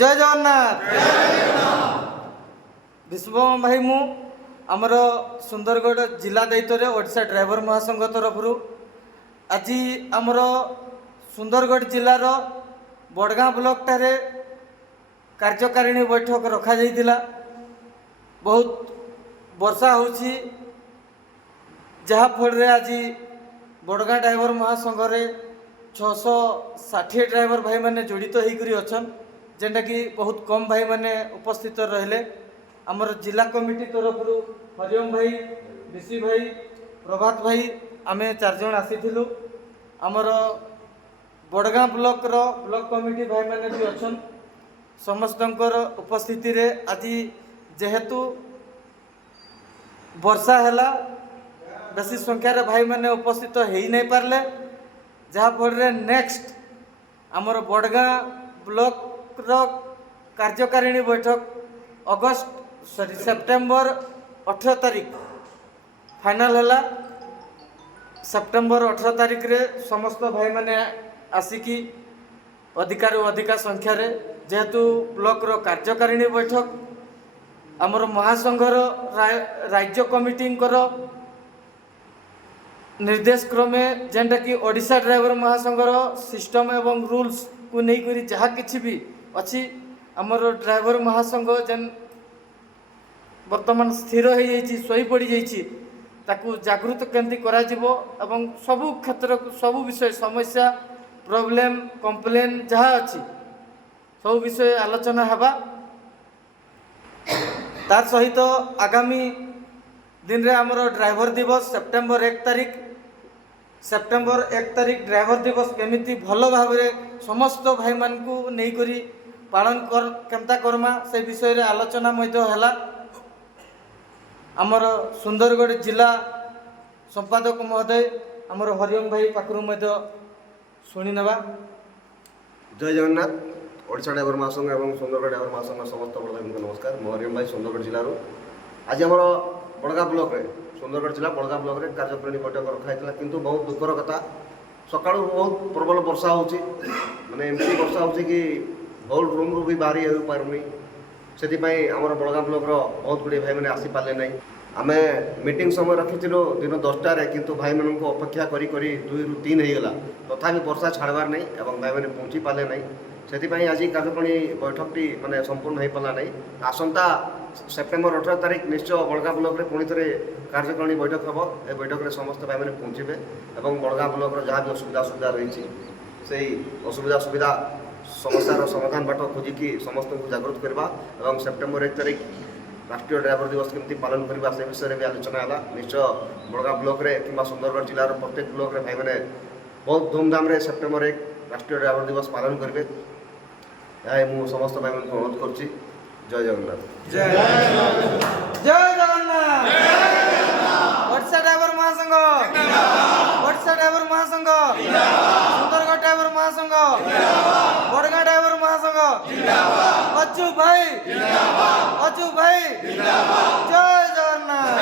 जय जगन्नाथ। विश्वम भाई मु आमर सुंदरगढ़ जिला दायित्व ओडिशा ड्राइवर महासंघ तरफ आज आमर सुंदरगढ़ जिलार बड़गाँ ब्लॉक टारे कार्यकारिणी बैठक रखा जाइतिला। बहुत वर्षा होची जहा फल आज बड़गाँ ड्राइवर महासंघ रे 660 ड्राइवर भाई माने जड़ित होकर अच्छा जेनटा कि बहुत कम भाई माने उपस्थित रहिले। आमर जिला कमिटी तरफ हरिओम भाई, ऋषि भाई, प्रभात भाई आमे 4 जन आसीथिलु। आमर बड़गाँ ब्लॉक रो ब्लॉक कमिटी भाई माने भी अच्छा समस्तंकर उपस्थिति रे आज जेहेतु वर्षा हैला बेसी संख्यार भाई माने उपस्थित हेई नहीं पारले जहाँ फल नेक्स्ट आमर बड़गाँ ब्लॉक रो कार्यकारिणी बैठक सेप्टेम्बर 18 तारीख फाइनल हैला। सेप्टेम्बर 18 तारीख रे समस्त भाई माने आसिकी अधिकार अधिका संख्या रे जेहेतु ब्लॉक रो कार्यकारिणी बैठक आमर महासंघर राज्य कमिटी निर्देश क्रमे जेनटा कि ओडिशा ड्राइवर महासंघर सिस्टम एवं रूल्स को नहीं करी जहाँ किछि भी अच्छी आमर ड्राइवर महासंघ जेन वर्तमान स्थिर हो जाइछि सोई पड़ी जाइछि ताकू जागृत केमती करा जिवो एवं सबु क्षेत्र सबु विषय समस्या प्रॉब्लम कंप्लेन जहाँ अच्छी सब विषय आलोचना हेबा। तार सहित आगामी दिन रे आमर ड्राइवर दिवस सेप्टेम्बर 1 तारीख ड्राइवर दिवस केमिति भल भाव समस्त भाई मान को नहीं करी पालन केमता करमा से विषय रे आलोचना मध्य हैला। आमर सुंदरगढ़ जिला संपादक महोदय आमर हरिओम भाई पाखरु मध्य सुनी नवा। जय जगन्नाथ। ओडिशा ड्राइवर महासंघ एवं सुंदरगढ़ ड्राइवर महासंघ समस्त बड़ भाई को नमस्कार। मो हरिओम भाई सुंदरगढ़ जिलूर आज आम बड़गाँ ब्लॉक रे सुंदरगढ़ जिला बड़गाँ ब्लॉक रे कार्यकारिणी बैठक रखाई किंतु बहुत दुखर कथा सका बहुत प्रबल वर्षा होची माने एमती वर्षा होची कि हॉल रूम रू भी बाहरी हो पारुनी से आमर बड़गाँ ब्लॉक रो बहुत गुड़े भाई मैंने आसी पारे ना। आम मीटिंग समय रखीलु दिन 10टार किंतु भाई मान को अपेक्षा करी 2 ରୁ 3 होगा तथापि वर्षा छाड़बार नहीं और भाई मैंने पहुँची पारे ना से आज कार्यकारिणी बैठकटी माने संपूर्ण हो पाला नहीं। आसंता सेप्टेम्बर 18 तारीख निश्चय बड़गाँ ब्लॉक रे पुणी थे कार्यकारिणी बैठक हम ए बैठक में समस्त भाई मैंने पहुँचे और बड़गाँ ब्लॉक जहाँ भी असुविधा रही से असुविधा सुविधा समस्यार समाधान बाट खोजिकी समस्त को जागृत करवा और सेप्टेम्बर 1 तारीख राष्ट्रीय ड्राइवर दिवस केमती पालन करवा से विषय में आलोचना है। निश्चय बड़गाँ ब्लॉक रे कि सुंदरगढ़ जिलार प्रत्येक ब्लॉक रे भाई मैंने बहुत धूमधाम रे सेप्टेम्बर 1 राष्ट्रीय ड्राइवर दिवस पालन करेंगे यह मुझे समस्त भाई मान अनुरोध कर। जय जगन्नाथ। जय जगन्नाथ। ओडिशा ड्राइवर महासंघ, ओडिशा ड्राइवर महासंघ, सुंदरगढ़ ड्राइवर महासंघ, बड़गाँ ड्राइवर महासंघ, अच्चू भाई, अच्चू भाई, जय जगन्नाथ।